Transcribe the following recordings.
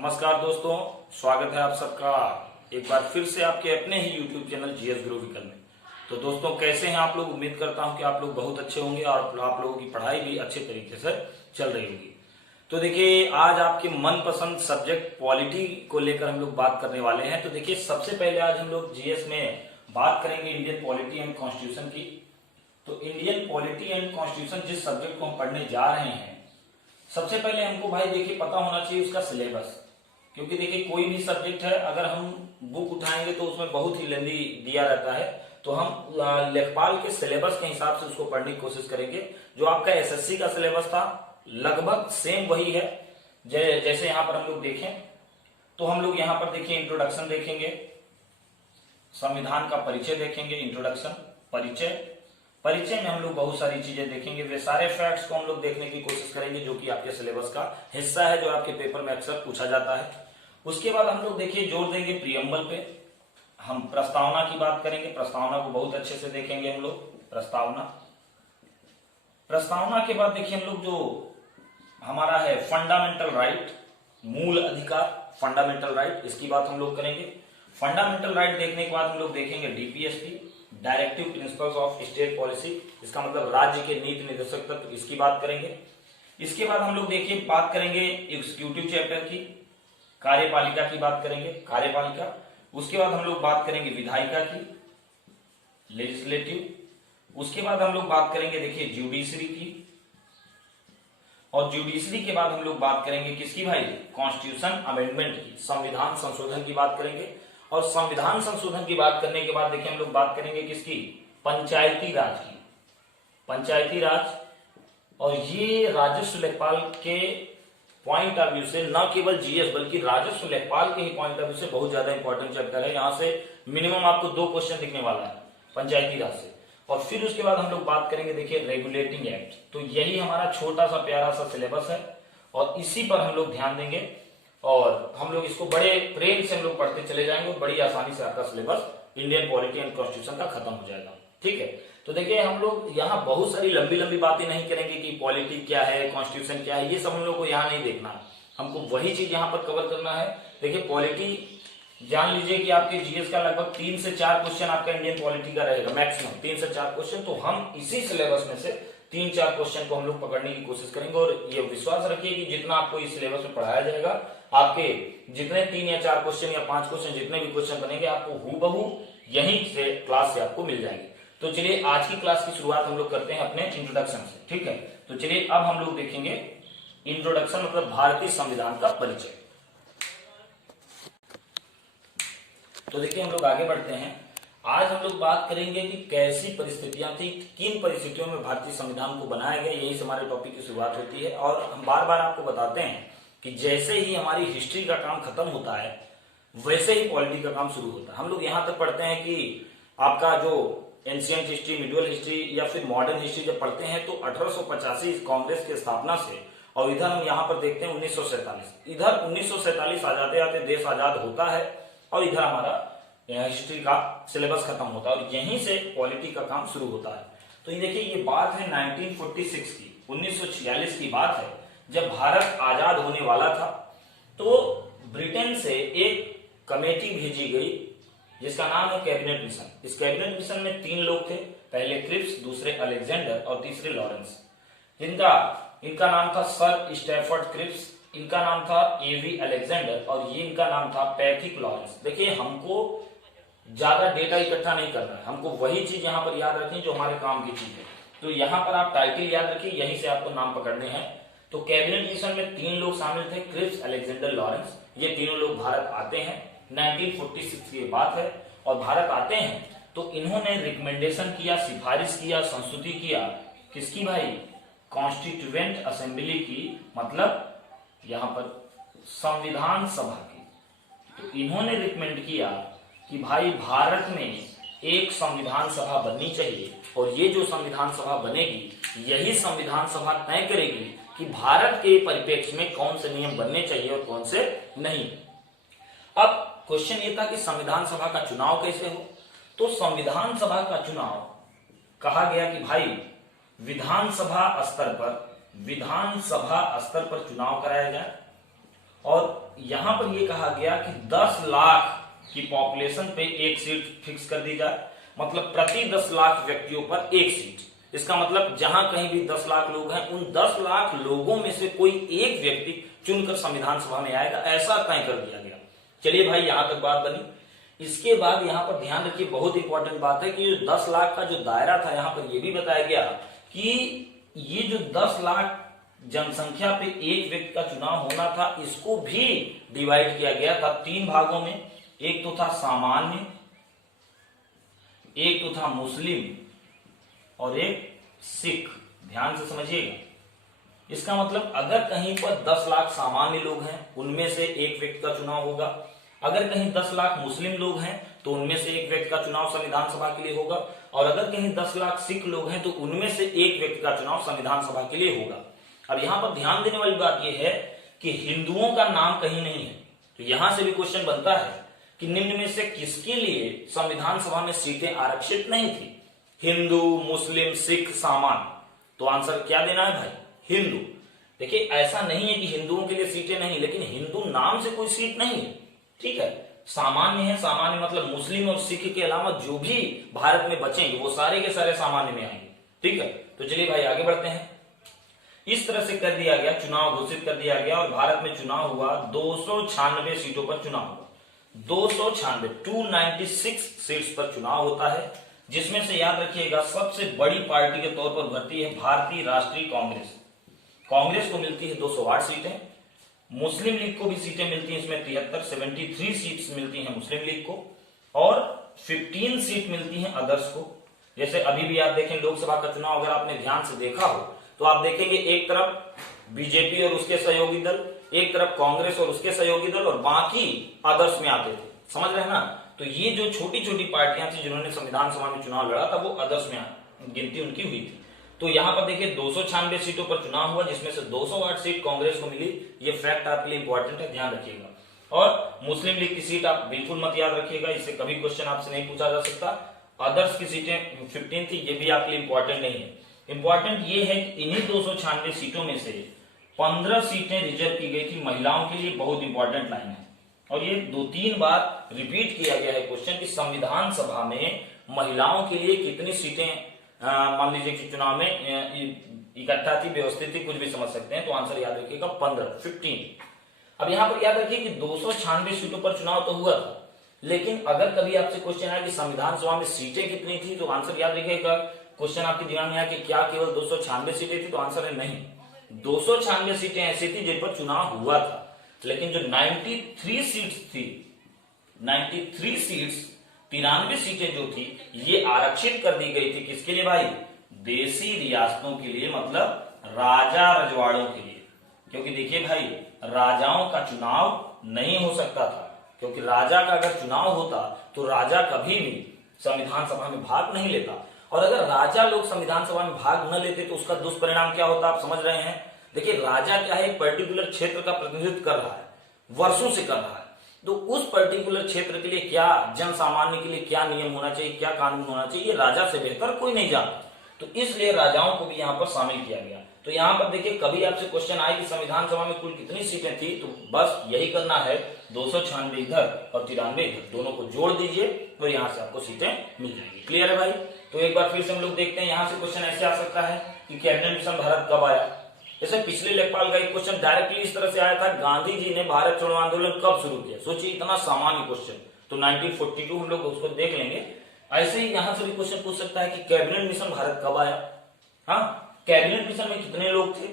नमस्कार दोस्तों, स्वागत है आप सबका एक बार फिर से आपके अपने ही YouTube channel GS grow vehicle में। तो दोस्तों, कैसे हैं आप लोग? उम्मीद करता हूं कि आप लोग बहुत अच्छे होंगे और आप लोगों की पढ़ाई भी अच्छे तरीके से चल रही होगी। तो देखिए, आज आपके मनपसंद सब्जेक्ट पॉलिटी को लेकर हम लोग बात करने वाले हैं। तो देखिए, सबसे पहले आज हम लोग जीएस में बात करेंगे इंडियन पॉलिटी एंड कॉन्स्टिट्यूशन की। तो इंडियन पॉलिटी एंड कॉन्स्टिट्यूशन जिस सब्जेक्ट को हम पढ़ने जा रहे हैं, सबसे पहले हमको भाई देखिए पता होना चाहिए उसका सिलेबस। क्योंकि देखिए, कोई भी सब्जेक्ट है, अगर हम बुक उठाएंगे तो उसमें बहुत ही लेंदी दिया रहता है। तो हम लेखपाल के सिलेबस के हिसाब से उसको पढ़ने की कोशिश करेंगे। जो आपका एसएससी का सिलेबस था लगभग सेम वही है। जैसे यहाँ पर हम लोग देखें तो हम लोग यहाँ पर देखिए इंट्रोडक्शन देखेंगे, संविधान का परिचय देखेंगे, इंट्रोडक्शन, परिचय में हम लोग बहुत सारी चीजें देखेंगे। वे सारे फैक्ट्स को हम लोग देखने की कोशिश करेंगे जो कि आपके सिलेबस का हिस्सा है, जो आपके पेपर में अक्सर पूछा जाता है। उसके बाद हम लोग देखिए जोर देंगे प्रियम्बल पे। हम प्रस्तावना की बात करेंगे, प्रस्तावना को बहुत अच्छे से देखेंगे हम लोग। प्रस्तावना के बाद देखिए हम लोग जो हमारा है फंडामेंटल राइट, मूल अधिकार, फंडामेंटल राइट, इसकी बात हम लोग करेंगे। फंडामेंटल राइट देखने के बाद हम लोग देखेंगे DPSP, directive principles of state policy, इसका मतलब राज्य के नीति निर्देशक तत्व, इसकी बात करेंगे। इसके बाद हम लोग देखिए बात करेंगे एग्जीक्यूटिव चैप्टर की, कार्यपालिका की बात करेंगे, कार्यपालिका। उसके बाद हम लोग बात करेंगे विधायिका की, लेजिस्लेटिव। उसके बाद हम लोग बात करेंगे देखिए ज्यूडिशरी की, और ज्यूडिशरी के बाद हम लोग बात करेंगे किसकी भाई? कॉन्स्टिट्यूशन अमेंडमेंट की, संविधान संशोधन की बात करेंगे। और संविधान संशोधन की बात करने के बाद देखिए हम लोग बात करेंगे किसकी? पंचायती राज की, पंचायती राज। और ये राजस्व लेखपाल के पॉइंट ऑफ व्यू से, न केवल जीएस बल्कि राजस्व लेखपाल के ही पॉइंट ऑफ व्यू से बहुत ज्यादा इंपॉर्टेंट चैप्टर है। यहाँ से मिनिमम आपको 2 क्वेश्चन दिखने वाला है पंचायती राज से। और फिर उसके बाद हम लोग बात करेंगे देखिए रेगुलेटिंग एक्ट। तो यही हमारा छोटा सा प्यारा सा सिलेबस है और इसी पर हम लोग ध्यान देंगे और हम लोग इसको बड़े प्रेम से हम लोग पढ़ते चले जाएंगे और बड़ी आसानी से आपका syllabus Indian polity and constitution का खत्म हो जाएगा। ठीक है, तो देखिए हम लोग यहाँ बहुत सारी लंबी लंबी बातें नहीं करेंगे कि पॉलिटी क्या है, कॉन्स्टिट्यूशन क्या है, ये सब हम लोग को यहाँ नहीं देखना है। हमको वही चीज यहाँ पर कवर करना है। देखिए पॉलिटी जान लीजिए कि आपके जीएस का लगभग 3 से 4 क्वेश्चन आपका इंडियन पॉलिटी का रहेगा, मैक्सिमम 3 से 4 क्वेश्चन। तो हम इसी सिलेबस में से 3-4 क्वेश्चन को हम लोग पकड़ने की कोशिश करेंगे। और ये विश्वास रखिए कि जितना आपको इस सिलेबस में पढ़ाया जाएगा, आपके जितने 3 या 4 क्वेश्चन या 5 क्वेश्चन जितने भी क्वेश्चन बनेंगे, आपको हूबहू यहीं से क्लास से आपको मिल जाएंगे। तो चलिए आज की क्लास की शुरुआत हम लोग करते हैं अपने इंट्रोडक्शन से। ठीक है, तो चलिए अब हम लोग देखेंगे इंट्रोडक्शन, मतलब भारतीय संविधान का परिचय। तो देखिए हम लोग आगे बढ़ते हैं। आज हम लोग बात करेंगे कि कैसी परिस्थितियां थी, किन परिस्थितियों में भारतीय संविधान को बनाया गया, यही से हमारे टॉपिक की शुरुआत होती है। और हम बार बार आपको बताते हैं कि जैसे ही हमारी हिस्ट्री का काम खत्म होता है वैसे ही पॉलिटी का काम शुरू होता है। हम लोग यहाँ तक पढ़ते हैं कि आपका जो एंशिएंट हिस्ट्री, मिडिवल हिस्ट्री या फिर मॉडर्न हिस्ट्री जब पढ़ते हैं तो 1885 कांग्रेस की स्थापना से, और इधर हम यहाँ पर देखते हैं 1947, इधर 1947 आ जाते आते देश आजाद होता है और इधर हमारा हिस्ट्री का सिलेबस खत्म होता है और यहीं से पॉलिटी का काम शुरू होता है। तो ये देखिए, ये बात है 1946 की, 1946 की बात है, जब भारत आजाद होने वाला था। तो ब्रिटेन से एक कमेटी भेजी गई जिसका नाम है कैबिनेट मिशन। इस कैबिनेट मिशन में 3 लोग थे, पहले क्रिप्स, दूसरे अलेक्जेंडर और तीसरे लॉरेंस। इनका नाम था सर स्टैफर्ड क्रिप्स, इनका नाम था एवी अलेक्जेंडर और ये इनका नाम था पैट्रिक लॉरेंस। देखिए हमको ज्यादा डेटा इकट्ठा नहीं करना है, हमको वही चीज यहाँ पर याद रखनी जो हमारे काम की चीज है। तो यहाँ पर आप टाइटल याद रखिए, यहीं से आपको नाम पकड़ने हैं। तो कैबिनेट मिशन में 3 लोग शामिल थे, क्रिप्स, अलेक्जेंडर, लॉरेंस। ये तीनों लोग भारत आते हैं, 1946 की बात है। और भारत आते हैं तो इन्होंने रिकमेंडेशन किया, सिफारिश किया, संस्तुति किया किसकी भाई? कॉन्स्टिट्यूएंट असेंबली की, मतलब यहाँ पर संविधान सभा की। तो इन्होंने रिकमेंड किया कि भाई भारत में एक संविधान सभा बननी चाहिए और ये जो संविधान सभा बनेगी यही संविधान सभा तय करेगी कि भारत के परिप्रेक्ष्य में कौन से नियम बनने चाहिए और कौन से नहीं। अब क्वेश्चन ये था कि संविधान सभा का चुनाव कैसे हो। तो संविधान सभा का चुनाव कहा गया कि भाई विधानसभा स्तर पर चुनाव कराया जाए और यहां पर ये कहा गया कि 10 लाख की पॉपुलेशन पे एक सीट फिक्स कर दी जाए, मतलब प्रति 10 लाख व्यक्तियों पर एक सीट। इसका मतलब जहां कहीं भी 10 लाख लोग हैं, उन 10 लाख लोगों में से कोई एक व्यक्ति चुनकर संविधान सभा में आएगा, ऐसा तय कर दिया गया। चलिए भाई, यहां तक बात बनी। इसके बाद यहां पर ध्यान रखिए, बहुत इंपॉर्टेंट बात है कि 10 लाख का जो दायरा था, यहां पर यह भी बताया गया कि ये जो 10 लाख जनसंख्या पे एक व्यक्ति का चुनाव होना था, इसको भी डिवाइड किया गया था 3 भागों में। एक तो था सामान्य, एक तो था मुस्लिम और एक सिख। ध्यान से समझिएगा, इसका मतलब अगर कहीं पर 10 लाख सामान्य लोग हैं, उनमें से एक व्यक्ति का चुनाव होगा। अगर कहीं 10 लाख मुस्लिम लोग हैं तो उनमें से एक व्यक्ति का चुनाव संविधान सभा के लिए होगा, और अगर कहीं 10 लाख सिख लोग हैं तो उनमें से एक व्यक्ति का चुनाव संविधान सभा के लिए होगा। अब यहां पर ध्यान देने वाली बात यह है कि हिंदुओं का नाम कहीं नहीं है, तो यहां से भी क्वेश्चन बनता है कि निम्न में से किसके लिए संविधान सभा में सीटें आरक्षित नहीं थी? हिंदू, मुस्लिम, सिख, सामान्य। तो आंसर क्या देना है भाई? हिंदू। देखिए, ऐसा नहीं है कि हिंदुओं के लिए सीटें नहीं, लेकिन हिंदू नाम से कोई सीट नहीं है, ठीक है। सामान्य है, सामान्य मतलब मुस्लिम और सिख के अलावा जो भी भारत में बचेंगे वो सारे के सारे सामान्य में आएंगे, ठीक है। तो चलिए भाई आगे बढ़ते हैं। इस तरह से कर दिया गया, चुनाव घोषित कर दिया गया और भारत में चुनाव हुआ। 296 सीटों पर चुनाव हुआ। 296 सीट्स पर चुनाव होता है, जिसमें से याद रखिएगा सबसे बड़ी पार्टी के तौर पर उभरती है भारतीय राष्ट्रीय कांग्रेस। कांग्रेस को मिलती है 208 सीटें। मुस्लिम लीग को भी सीटें मिलती हैं, इसमें 73 सीट्स मिलती हैं मुस्लिम लीग को, और 15 सीट मिलती हैं अदर्स को। जैसे अभी भी आप देखें लोकसभा का चुनाव, अगर आपने ध्यान से देखा हो तो आप देखेंगे एक तरफ बीजेपी और उसके सहयोगी दल, एक तरफ कांग्रेस और उसके सहयोगी दल, और बाकी अदर्स में आते थे। समझ रहे हैं ना? तो ये जो छोटी छोटी पार्टियां थी जिन्होंने संविधान सभा में चुनाव लड़ा था, वो अदर्स में गिनती उनकी हुई थी। तो यहां पर देखिए 296 सीटों पर चुनाव हुआ, जिसमें से 208 सीट कांग्रेस को मिली। ये फैक्ट आपके लिए इंपॉर्टेंट है, ध्यान रखिएगा। और मुस्लिम लीग की सीट आप बिल्कुल मत याद रखिएगा, इससे कभी क्वेश्चन आपसे नहीं पूछा जा सकता। अदर्स की सीटें 15 थी, ये भी आपके लिए इंपॉर्टेंट नहीं है। इंपॉर्टेंट ये है कि इन्हीं 296 सीटों में से 15 सीटें रिजर्व की गई थी महिलाओं के लिए। बहुत इंपॉर्टेंट लाइन है, और ये 2-3 बार रिपीट किया गया है क्वेश्चन कि संविधान सभा में महिलाओं के लिए कितनी सीटें मान लीजिए कि चुनाव में इकट्ठा थी, व्यवस्थित थी, कुछ भी समझ सकते हैं। तो आंसर याद रखिएगा 15। अब यहां पर याद रखिए कि 296 सीटों पर चुनाव तो हुआ था, लेकिन अगर कभी आपसे क्वेश्चन आया कि संविधान सभा में सीटें कितनी थी, तो आंसर याद रखिएगा। क्वेश्चन आपके दिमाग में आया कि क्या केवल 296 सीटें थी, तो आंसर है नहीं। 296 सीटें ऐसी थी जिन पर चुनाव हुआ था, लेकिन जो 93 सीट्स थी, 93 सीट्स 93 सीटें जो थी, ये आरक्षित कर दी गई थी। किसके लिए भाई? देशी रियासतों के लिए, मतलब राजा रजवाड़ों के लिए। क्योंकि देखिए भाई, राजाओं का चुनाव नहीं हो सकता था, क्योंकि राजा का अगर चुनाव होता तो राजा कभी भी संविधान सभा में भाग नहीं लेता, और अगर राजा लोग संविधान सभा में भाग न लेते तो उसका दुष्परिणाम क्या होता, आप समझ रहे हैं। देखिए, राजा क्या है, एक पर्टिकुलर क्षेत्र का प्रतिनिधित्व कर रहा है, वर्षों से कर रहा है। तो उस पर्टिकुलर क्षेत्र के लिए क्या, जन सामान्य के लिए क्या नियम होना चाहिए, क्या कानून होना चाहिए, ये राजा से बेहतर कोई नहीं जानता। तो इसलिए राजाओं को भी यहाँ पर शामिल किया गया। तो यहाँ पर देखिए, कभी आपसे क्वेश्चन आए कि संविधान सभा में कुल कितनी सीटें थी, तो बस यही करना है, 296 इधर और 93 इधर, दोनों को जोड़ दीजिए और यहाँ से आपको सीटें मिल जाएंगी। क्लियर है भाई? तो एक बार फिर से हम लोग देखते हैं, यहाँ से क्वेश्चन ऐसे आ सकता है कि कैबिनेट मिशन भारत कब आया। जैसे पिछले लेखपाल का एक क्वेश्चन डायरेक्टली इस तरह से आया था, गांधी जी ने भारत छोड़ो आंदोलन कब शुरू किया। सोचिए, इतना सामान्य क्वेश्चन। तो 1942 हम लोग उसको देख लेंगे। ऐसे ही यहां से भी क्वेश्चन पूछ सकता है कि कैबिनेट मिशन भारत कब आया। हाँ, कैबिनेट मिशन में कितने लोग थे?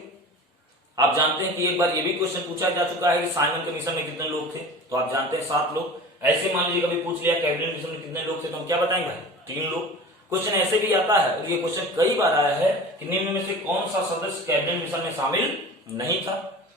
आप जानते हैं कि एक बार ये भी क्वेश्चन पूछा जा चुका है कि साइमन कमीशन में कितने लोग थे, तो आप जानते हैं 7 लोग। ऐसे मान लीजिए कभी पूछ लिया कैबिनेट मिशन में कितने लोग थे, तो हम क्या बताएंगे भाई? 3 लोग। क्वेश्चन ऐसे भी आता है, और ये क्वेश्चन कई बार आया है कि निम्न में से कौन सा सदस्य कैबिनेट मिशन में शामिल नहीं था।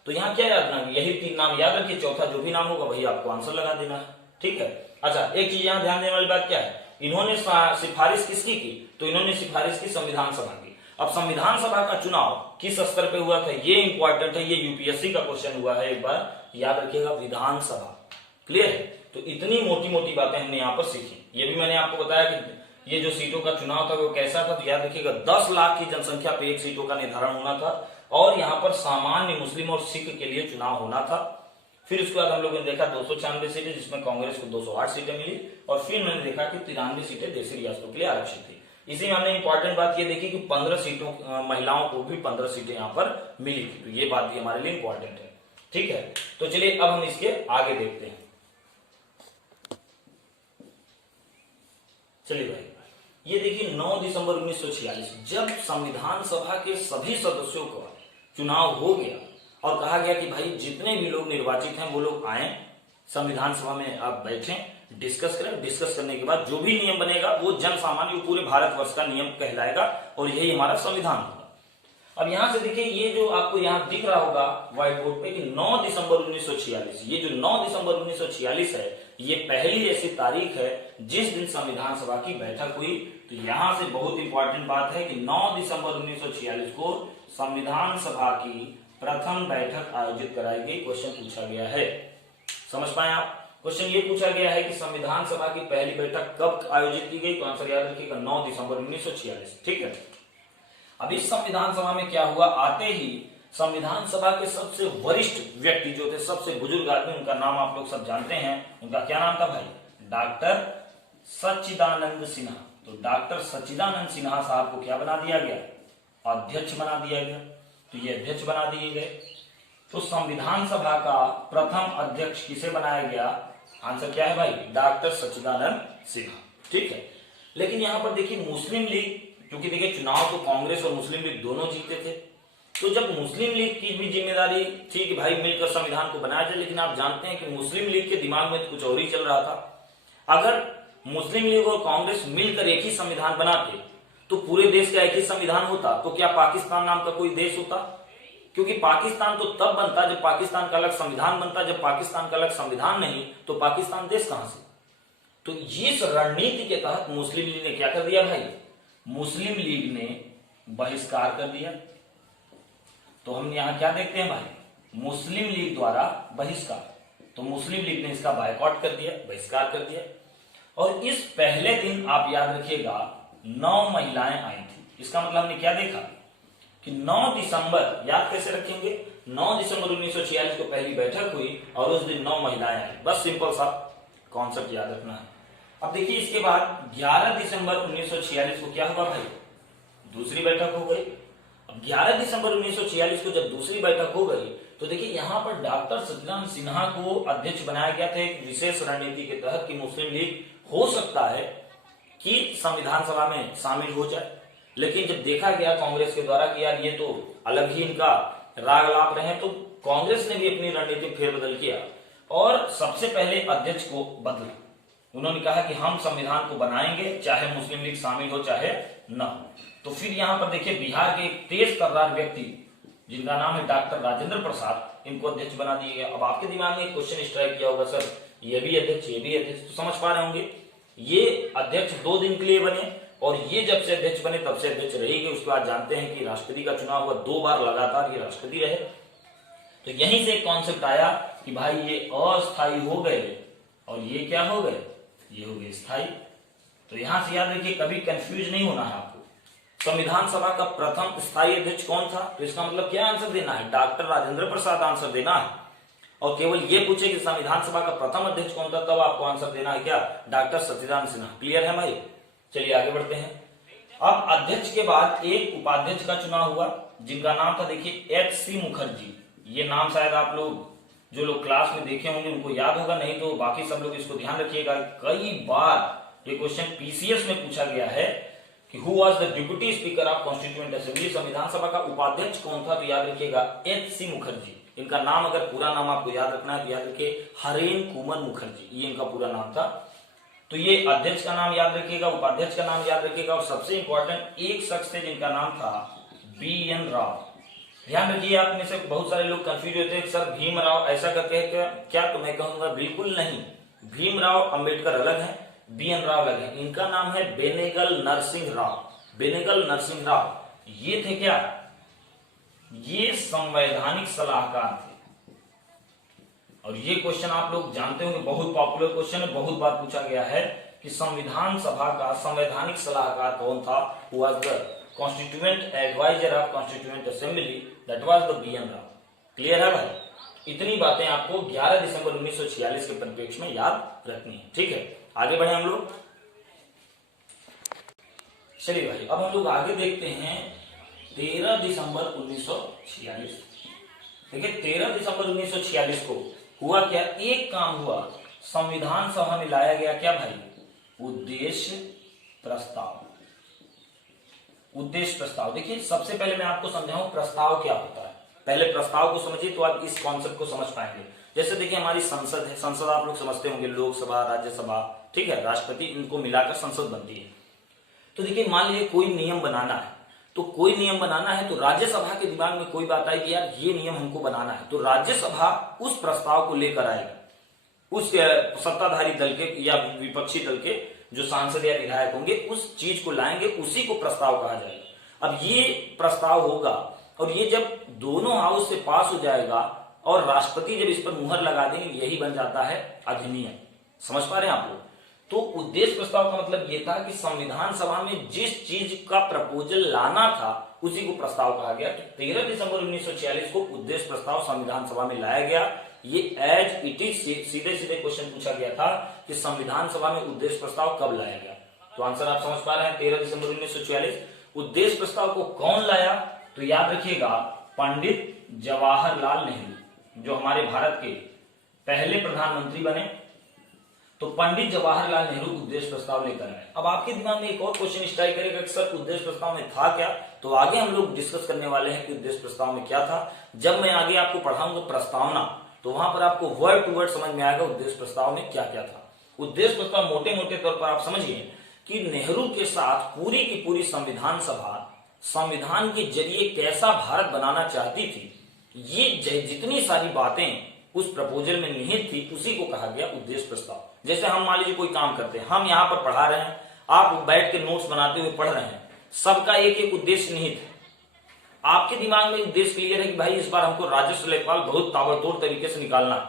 तो यहाँ क्या याद रखना, यही 3 नाम याद रखिए, चौथा जो भी नाम होगा वही आपको आंसर लगा देना है, ठीक है। अच्छा, एक चीज यहाँ ध्यान देने वाली बात क्या है, इन्होंने सिफारिश किसकी की? तो इन्होंने सिफारिश की संविधान सभा की। अब संविधान सभा का चुनाव किस स्तर पे हुआ था, ये इंपॉर्टेंट है, ये यूपीएससी का क्वेश्चन हुआ है, एक बार याद रखिएगा, विधानसभा। क्लियर है? तो इतनी मोटी मोटी बातें हमने यहाँ पर सीखी। ये भी मैंने आपको बताया कि ये जो सीटों का चुनाव था वो कैसा था, तो याद रखिएगा 10 लाख की जनसंख्या पे एक सीटों का निर्धारण होना था, और यहाँ पर सामान्य मुस्लिम और सिख के लिए चुनाव होना था। फिर उसके बाद हम लोगों ने देखा 296 सीटें, जिसमें कांग्रेस को 208 सीटें मिली, और फिर मैंने देखा कि 93 सीटें देशी रियासतों के लिए आरक्षित थी। इसी में हमने इंपॉर्टेंट बात ये देखी कि 15 सीटों महिलाओं को भी 15 सीटें यहाँ पर मिली थी, तो ये बात भी हमारे लिए इंपॉर्टेंट है। ठीक है, तो चलिए अब हम इसके आगे देखते हैं। चलिए भाई, ये देखिए 9 दिसंबर 1946 जब संविधान सभा के सभी सदस्यों का चुनाव हो गया और कहा गया कि भाई जितने भी लोग निर्वाचित हैं वो लोग आए संविधान सभा में, आप बैठें, डिस्कस करें, डिस्कस करने के बाद जो भी नियम बनेगा वो जन सामान्य पूरे भारतवर्ष का नियम कहलाएगा और यही हमारा संविधान होगा। अब यहां से देखिए, ये जो आपको यहां दिख रहा होगा व्हाइट बोर्ड पे कि 9 दिसंबर 1946, ये जो 9 दिसंबर 1946 है, ये पहली ऐसी तारीख है जिस दिन संविधान सभा की बैठक हुई। तो यहां से बहुत इंपॉर्टेंट बात है कि 9 दिसंबर 1946 को संविधान सभा की प्रथम बैठक आयोजित कराई गई। क्वेश्चन पूछा गया है, समझ पाए आप? क्वेश्चन ये पूछा गया है कि संविधान सभा की पहली बैठक कब आयोजित की गई, तो आंसर याद रखिएगा 9 दिसंबर 1946। ठीक है, अब इस संविधान सभा में क्या हुआ, आते ही संविधान सभा के सबसे वरिष्ठ व्यक्ति जो थे, सबसे बुजुर्ग आदमी, उनका नाम आप लोग सब जानते हैं, उनका क्या नाम था भाई? डॉक्टर सच्चिदानंद सिन्हा। तो डॉक्टर सच्चिदानंद सिन्हा साहब को क्या बना दिया गया? अध्यक्ष बना दिया गया। तो ये अध्यक्ष बना दिए गए। तो संविधान सभा का प्रथम अध्यक्ष किसे बनाया गया? आंसर क्या है भाई? डॉक्टर सच्चिदानंद सिन्हा। ठीक है, लेकिन यहां पर देखिए मुस्लिम लीग, क्योंकि देखिए चुनाव तो कांग्रेस और मुस्लिम लीग दोनों जीते थे, तो जब मुस्लिम लीग की भी जिम्मेदारी थी कि भाई मिलकर संविधान को बनाया जाए, लेकिन आप जानते हैं कि मुस्लिम लीग के दिमाग में कुछ और ही चल रहा था। अगर मुस्लिम लीग और कांग्रेस मिलकर एक ही संविधान बनाते तो पूरे देश का एक ही संविधान होता, तो क्या पाकिस्तान नाम का कोई देश होता? क्योंकि पाकिस्तान तो तब बनता जब पाकिस्तान का अलग संविधान बनता, जब पाकिस्तान का अलग संविधान नहीं तो पाकिस्तान देश कहां से? तो इस रणनीति के तहत मुस्लिम लीग ने क्या कर दिया भाई? मुस्लिम लीग ने बहिष्कार कर दिया। तो हम यहां क्या देखते हैं भाई? मुस्लिम लीग द्वारा बहिष्कार। तो मुस्लिम लीग ने इसका बायकॉट कर दिया, बहिष्कार कर दिया। और इस पहले दिन आप याद रखिएगा 9 महिलाएं आई थी। इसका मतलब हमने क्या देखा कि 9 दिसंबर, याद कैसे रखेंगे? 9 दिसंबर 1946 को पहली बैठक हुई और उस दिन 9 महिलाएं आई। बस सिंपल सा कॉन्सेप्ट याद रखना है। अब देखिए इसके बाद 11 दिसंबर 1946 को क्या हुआ भाई? दूसरी बैठक हो गई। अब 11 दिसंबर 1946 को जब दूसरी बैठक हो गई तो देखिए यहां पर डॉक्टर सच्चिदानंद सिन्हा को अध्यक्ष बनाया गया था एक विशेष रणनीति के तहत कि मुस्लिम लीग हो सकता है कि संविधान सभा में शामिल हो जाए। लेकिन जब देखा गया कांग्रेस के द्वारा कि यार ये तो अलग ही इनका राग लाप रहे हैं, तो कांग्रेस ने भी अपनी रणनीति फेरबदल किया और सबसे पहले अध्यक्ष को बदला। उन्होंने कहा कि हम संविधान को बनाएंगे चाहे मुस्लिम लीग शामिल हो चाहे न हो। तो फिर यहां पर देखिए बिहार के एक तेज तर्रार व्यक्ति जिनका नाम है डॉक्टर राजेंद्र प्रसाद, इनको अध्यक्ष बना दिए गए। अब आपके दिमाग में एक क्वेश्चन स्ट्राइक किया होगा, सर ये भी अध्यक्ष ये भी अध्यक्ष, तो समझ पा रहे होंगे ये अध्यक्ष 2 दिन के लिए बने और ये जब से अध्यक्ष बने तब से अध्यक्ष रहेंगे। उसके बाद जानते हैं कि राष्ट्रपति का चुनाव हुआ, 2 बार लगातार ये राष्ट्रपति रहे। तो यहीं से एक कॉन्सेप्ट आया कि भाई ये अस्थायी हो गए और ये क्या हो गए? ये हो गए स्थायी। तो यहां से याद रखिए, कभी कंफ्यूज नहीं होना है आपको। संविधान सभा का प्रथम स्थायी अध्यक्ष कौन था? तो इसका मतलब क्या आंसर देना है? डॉक्टर राजेंद्र प्रसाद आंसर देना है। और केवल ये पूछे कि संविधान सभा का प्रथम अध्यक्ष कौन था, तब आपको आंसर देना है क्या? डॉक्टर सच्चिदानंद सिन्हा। क्लियर है भाई? चलिए आगे बढ़ते हैं। अब अध्यक्ष के बाद एक उपाध्यक्ष का चुनाव हुआ जिनका नाम था देखिए एच.सी. मुखर्जी। ये नाम शायद आप लोग जो लोग क्लास में देखे होंगे उनको याद होगा, नहीं तो बाकी सब लोग इसको ध्यान रखिएगा। कई बार ये क्वेश्चन पीसीएस में पूछा गया है कि who was the deputy speaker of constituent assembly, संविधान सभा का उपाध्यक्ष कौन था? तो याद रखिएगा एच.सी. मुखर्जी। इनका नाम अगर पूरा नाम आपको याद रखना है तो याद रखिए हरेन कुमर मुखर्जी, ये इनका पूरा नाम था। तो ये अध्यक्ष का नाम याद रखिएगा, उपाध्यक्ष का नाम याद रखिएगा और सबसे इंपॉर्टेंट एक शख्स थे जिनका नाम था बी.एन. राव। ध्यान रखिए, आप में से बहुत सारे लोग कंफ्यूज होते हैं सर भीमराव ऐसा करके है क्या? तो मैं कहूंगा बिल्कुल नहीं। भीमराव अंबेडकर अलग है, बी.एन. राव अलग है। इनका नाम है बेनेगल नरसिंह राव। बेनेगल नरसिंह राव ये थे क्या? ये संवैधानिक सलाहकार थे। और ये क्वेश्चन आप लोग जानते होंगे, बहुत पॉपुलर क्वेश्चन है, बहुत बार पूछा गया है कि संविधान सभा का संवैधानिक सलाहकार कौन था? Who was the constituent adviser of constituent assembly, that was the B N. Rao. Clear है भाई? इतनी बातें आपको 11 दिसंबर 1946 के परिप्रेक्ष्य में याद रखनी है। ठीक है, आगे बढ़े हम लोग। चलिए भाई, अब हम लोग आगे देखते हैं 13 दिसंबर 1946। देखिए 13 दिसंबर 1946 को हुआ क्या, एक काम हुआ, संविधान सभा में लाया गया क्या भाई, उद्देश्य प्रस्ताव। उद्देश्य प्रस्ताव, देखिए सबसे पहले मैं आपको समझाऊं प्रस्ताव क्या होता है। पहले प्रस्ताव को समझिए तो आप इस कॉन्सेप्ट को समझ पाएंगे। जैसे देखिए हमारी संसद है, संसद आप लोग समझते होंगे, लोकसभा, राज्यसभा, ठीक है, राष्ट्रपति, इनको मिलाकर संसद बनती है। तो देखिए मान लीजिए कोई नियम बनाना है, तो कोई नियम बनाना है तो राज्यसभा के दिमाग में कोई बात आई कि यार ये नियम हमको बनाना है, तो राज्यसभा उस प्रस्ताव को लेकर आएगा, उस सत्ताधारी दल के या विपक्षी दल के जो सांसद या विधायक होंगे उस चीज को लाएंगे, उसी को प्रस्ताव कहा जाएगा। अब ये प्रस्ताव होगा और ये जब दोनों हाउस से पास हो जाएगा और राष्ट्रपति जब इस पर मुहर लगा देंगे, यही बन जाता है अधिनियम। समझ पा रहे हैं आप लोग। तो उद्देश्य प्रस्ताव का मतलब ये था कि संविधान सभा में जिस चीज का प्रपोजल लाना था उसी को प्रस्ताव कहा गया। तो 13 दिसंबर 1946 को उद्देश्य प्रस्ताव संविधान सभा में लाया गया। ये एज इट इज सीधे सीधे क्वेश्चन पूछा गया था कि संविधान सभा में उद्देश्य प्रस्ताव कब लाया गया। तो आंसर आप समझ पा रहे हैं, 13 दिसंबर 1946। उद्देश्य प्रस्ताव को कौन लाया, तो याद रखिएगा पंडित जवाहरलाल नेहरू, जो हमारे भारत के पहले प्रधानमंत्री बने। तो पंडित जवाहरलाल नेहरू उद्देश्य प्रस्ताव लेकर आए। अब आपके दिमाग में एक और क्वेश्चन स्ट्राइक करेगा कि सर उद्देश्य प्रस्ताव में था क्या, तो आगे हम लोग डिस्कस करने वाले हैं कि उद्देश्य प्रस्ताव में क्या था। जब मैं आगे आपको पढ़ाऊंगा प्रस्तावना, तो वहां पर आपको वर्ड टू वर्ड समझ में आएगा उद्देश्य प्रस्ताव में क्या क्या था। उद्देश्य प्रस्ताव मोटे मोटे तौर पर आप समझिए कि नेहरू के साथ पूरी की पूरी संविधान सभा संविधान के जरिए कैसा भारत बनाना चाहती थी, ये जितनी सारी बातें उस प्रपोजल में निहित थी उसी को कहा गया उद्देश्य प्रस्ताव। जैसे हम मान लीजिए कोई काम करते हैं, हम यहाँ पर पढ़ा रहे हैं, आप बैठ के नोट्स बनाते हुए पढ़ रहे हैं, सबका एक एक उद्देश्य निहित है। आपके दिमाग में उद्देश्य क्लियर है कि भाई इस बार हमको राजस्व लेखपाल बहुत ताबड़तोड़ तरीके से निकालना है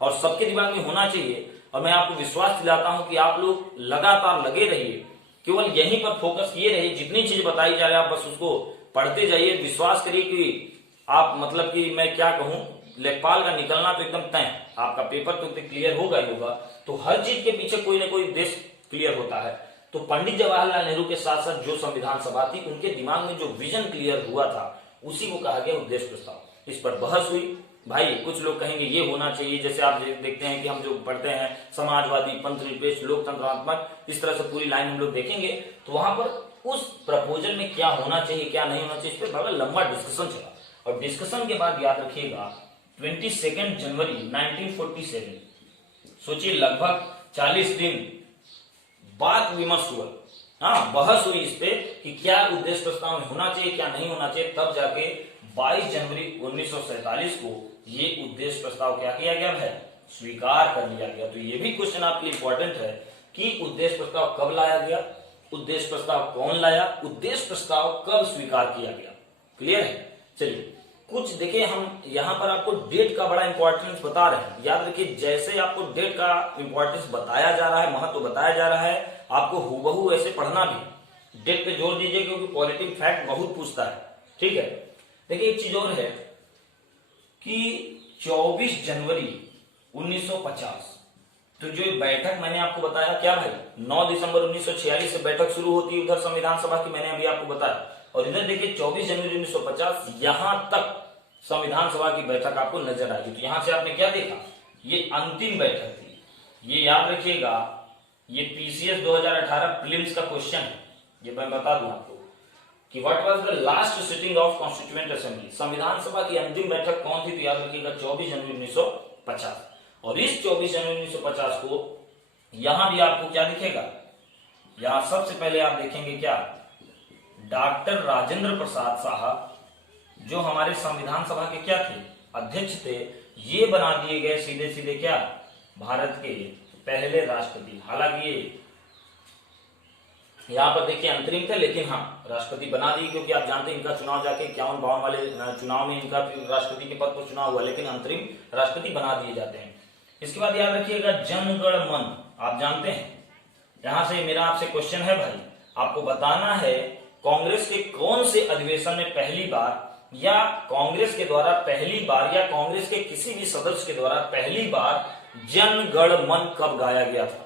और सबके दिमाग में होना चाहिए। और मैं आपको विश्वास दिलाता हूं कि आप लोग लगातार लगे रहिए, केवल यहीं पर फोकस किए रहिए, जितनी चीज बताई जा रही है आप बस उसको पढ़ते जाइए। विश्वास करिए कि आप मतलब कि मैं क्या कहूं, लेखपाल का निकलना तो एकदम तय, आपका पेपर तो क्लियर होगा ही होगा। तो हर चीज के पीछे कोई ना कोई उद्देश्य क्लियर होता है। तो पंडित जवाहरलाल नेहरू के साथ साथ जो संविधान सभा थी उनके दिमाग में जो विजन क्लियर हुआ था उसी को कहा गया उद्देश्य प्रस्ताव। इस पर बहस हुई भाई, कुछ लोग कहेंगे ये होना चाहिए, जैसे आप देखते हैं कि हम जो पढ़ते हैं समाजवादी, पंथ निरपेक्ष, लोकतंत्रात्मक, इस तरह से पूरी लाइन हम लोग देखेंगे। तो वहां पर उस प्रपोजल में क्या होना चाहिए क्या नहीं होना चाहिए, इस पर बड़ा लंबा डिस्कशन चला। और डिस्कशन के बाद याद रखिएगा 22 जनवरी 1947, सोचिए लगभग 40 दिन बात विमर्श हुआ, हाँ बहस हुई इस पे कि क्या उद्देश्य प्रस्ताव में होना चाहिए क्या नहीं होना चाहिए। तब जाके 22 जनवरी 1947 को ये उद्देश्य प्रस्ताव क्या किया गया है, स्वीकार कर लिया गया। तो ये भी क्वेश्चन आपके लिए इंपॉर्टेंट है कि उद्देश्य प्रस्ताव कब लाया गया, उद्देश्य प्रस्ताव कौन लाया, उद्देश्य प्रस्ताव कब स्वीकार किया गया। क्लियर है। चलिए कुछ देखिए, हम यहाँ पर आपको डेट का बड़ा इंपॉर्टेंस बता रहे हैं। याद रखिए जैसे आपको डेट का इंपॉर्टेंस बताया जा रहा है, महत्व बताया जा रहा है, आपको हूबहू ऐसे पढ़ना भी। डेट पे जोर दीजिए क्योंकि पॉलिटिकल फैक्ट बहुत पूछता है। ठीक है, देखिए एक चीज और है कि 24 जनवरी 1950, तो जो बैठक मैंने आपको बताया क्या भाई, 9 दिसंबर 1946 से बैठक शुरू होती है उधर संविधान सभा की, मैंने अभी आपको बताया। और इधर देखिए 24 जनवरी 1950 यहां तक संविधान सभा की बैठक आपको नजर आएगी। तो यहां से आपने क्या देखा, ये अंतिम बैठक थी। ये याद रखिएगा, ये पीसीएस 2018 प्रीलिम्स का क्वेश्चन है। ये मैं बता दूं आपको कि what was the last sitting of constituent assembly, संविधान सभा की अंतिम बैठक कौन थी, तो याद रखिएगा 24 जनवरी 1950। और इस 24 जनवरी 1950 को यहां भी आपको क्या दिखेगा, यहां सबसे पहले आप देखेंगे क्या, डॉक्टर राजेंद्र प्रसाद साहब, जो हमारे संविधान सभा के क्या थे, अध्यक्ष थे, ये बना दिए गए सीधे सीधे क्या, भारत के पहले राष्ट्रपति। हालांकि ये यहां पर देखिए अंतरिम थे, लेकिन हाँ राष्ट्रपति बना दिए, क्योंकि आप जानते हैं इनका चुनाव जाके 51-52 वाले चुनाव में इनका राष्ट्रपति के पद पर चुनाव हुआ, लेकिन अंतरिम राष्ट्रपति बना दिए जाते हैं। इसके बाद याद रखिएगा जनगण मन, आप जानते हैं, यहां से मेरा आपसे क्वेश्चन है भाई, आपको बताना है कांग्रेस के कौन से अधिवेशन में पहली बार या कांग्रेस के द्वारा पहली बार या कांग्रेस के किसी भी सदस्य के द्वारा पहली बार जन गण मन कब गाया गया था?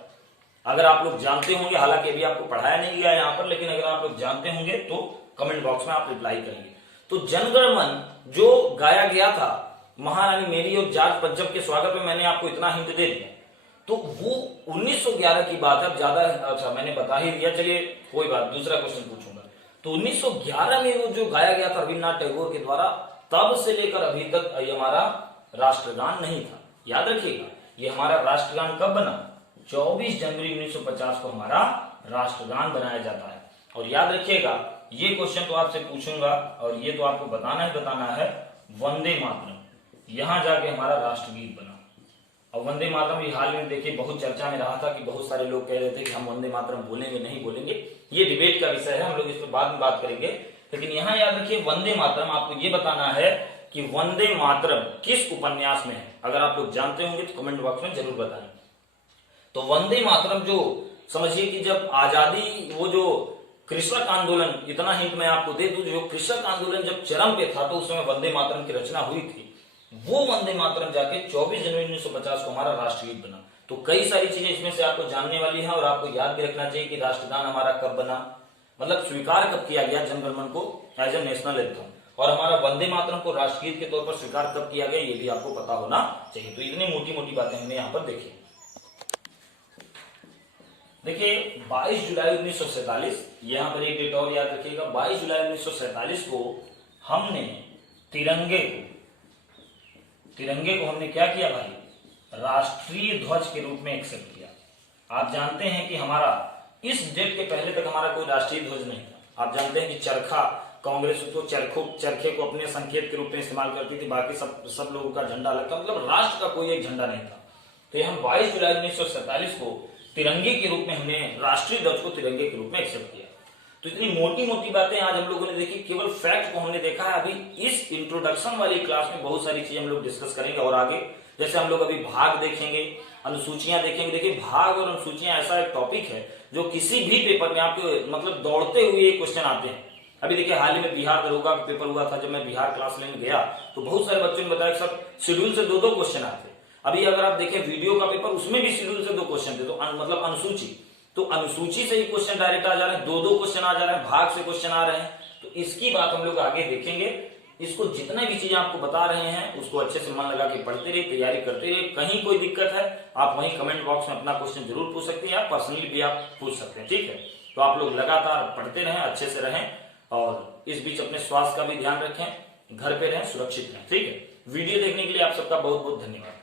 अगर आप लोग जानते होंगे, हालांकि अभी आपको पढ़ाया नहीं गया यहाँ पर, लेकिन अगर आप लोग जानते होंगे तो कमेंट बॉक्स में आप रिप्लाई करेंगे। तो जन गण मन जो गाया गया था महारानी मेरी और जॉर्ज पंचम के स्वागत में, मैंने आपको इतना हिंट दे दिया, तो वो 1911 की बात है। ज्यादा अच्छा मैंने बता ही दिया, चलिए कोई बात, दूसरा क्वेश्चन पूछूंगा। तो 1911 में वो जो गाया गया था रविन्द्रनाथ टैगोर के द्वारा, तब से लेकर अभी तक ये हमारा राष्ट्रगान नहीं था। याद रखिएगा, ये हमारा राष्ट्रगान कब बना? 24 जनवरी 1950 को हमारा राष्ट्रगान बनाया जाता है। और याद रखिएगा, ये क्वेश्चन तो आपसे पूछूंगा और ये तो आपको बताना है वंदे मातरम, यहां जाके हमारा राष्ट्रगीत बना। और वंदे मातरम भी हाल में देखिए बहुत चर्चा में रहा था कि बहुत सारे लोग कह रहे थे कि हम वंदे मातरम बोलेंगे नहीं बोलेंगे, ये डिबेट का विषय है, हम लोग इस पर बाद में बात करेंगे। लेकिन यहाँ याद रखिए वंदे मातरम, आपको ये बताना है कि वंदे मातरम किस उपन्यास में है। अगर आप लोग जानते होंगे तो कमेंट बॉक्स में जरूर बताएं। तो वंदे मातरम जो समझिए कि जब आजादी, वो जो कृषक आंदोलन, इतना हिंट मैं आपको दे दूं, जो कृषक आंदोलन जब चरम पे था तो उस समय वंदे मातरम की रचना हुई थी। वो वंदे मातरम जाके 24 जनवरी 1950 को हमारा राष्ट्रगीत बना। तो कई सारी चीजें इसमें से आपको जानने वाली है और आपको याद भी रखना चाहिए कि राष्ट्रगान हमारा कब बना, मतलब स्वीकार कब किया गया जन गण मन को एज ए नेशनल एंथम, और हमारा वंदे मातरम को राष्ट्रगीत के तौर पर स्वीकार कब किया गया, ये भी आपको पता होना चाहिए। तो इतनी मोटी मोटी बातें हमने यहाँ पर देखी। देखिए 22 जुलाई 1947, यहाँ पर एक डेट और याद रखिएगा, 22 जुलाई 1947 को हमने तिरंगे को हमने क्या किया भाई? राष्ट्रीय ध्वज के रूप में एक्सेप्ट किया। आप जानते हैं कि हमारा इस डेट के पहले तक हमारा कोई राष्ट्रीय ध्वज नहीं था। आप जानते हैं कि चरखा, कांग्रेस तो चरखे को अपने संकेत के रूप में इस्तेमाल करती थी, बाकी सब लोगों का झंडा अलग था, मतलब राष्ट्र का कोई एक झंडा नहीं था। तो हम 22 जुलाई 1947 को तिरंगे के रूप में हमने राष्ट्रीय ध्वज को तिरंगे के रूप में एक्सेप्ट किया। तो इतनी मोटी मोटी बातें आज हम लोगों ने देखी, केवल फैक्ट को हमने देखा है। अभी इस इंट्रोडक्शन वाली क्लास में बहुत सारी चीजें हम लोग डिस्कस करेंगे और आगे, जैसे हम लोग अभी भाग देखेंगे, अनुसूचियां देखेंगे। देखिए भाग और अनुसूचियां ऐसा एक टॉपिक है जो किसी भी पेपर में आपके मतलब दौड़ते हुए क्वेश्चन आते हैं। अभी देखिए हाल ही में बिहार दरोगा का पेपर हुआ था, जब मैं बिहार क्लास लेने गया तो बहुत सारे बच्चों ने बताया कि सब शेड्यूल से 2-2 क्वेश्चन आते। अभी अगर आप देखें वीडियो का पेपर, उसमें भी शेड्यूल से 2 क्वेश्चन थे, तो मतलब अनुसूची, तो अनुसूची से ही क्वेश्चन डायरेक्ट आ जा रहे हैं, 2-2 क्वेश्चन आ जा रहे हैं, भाग से क्वेश्चन आ रहे हैं। तो इसकी बात हम लोग आगे देखेंगे। इसको जितने भी चीजें आपको बता रहे हैं उसको अच्छे से मन लगा के पढ़ते रहिए, तैयारी करते रहिए। कहीं कोई दिक्कत है आप वहीं कमेंट बॉक्स में अपना क्वेश्चन जरूर पूछ सकते हैं, या पर्सनली भी आप पूछ सकते हैं, ठीक है। तो आप लोग लगातार पढ़ते रहें, अच्छे से रहें, और इस बीच अपने स्वास्थ्य का भी ध्यान रखें, घर पे रहें, सुरक्षित रहें, ठीक है। वीडियो देखने के लिए आप सबका बहुत बहुत धन्यवाद।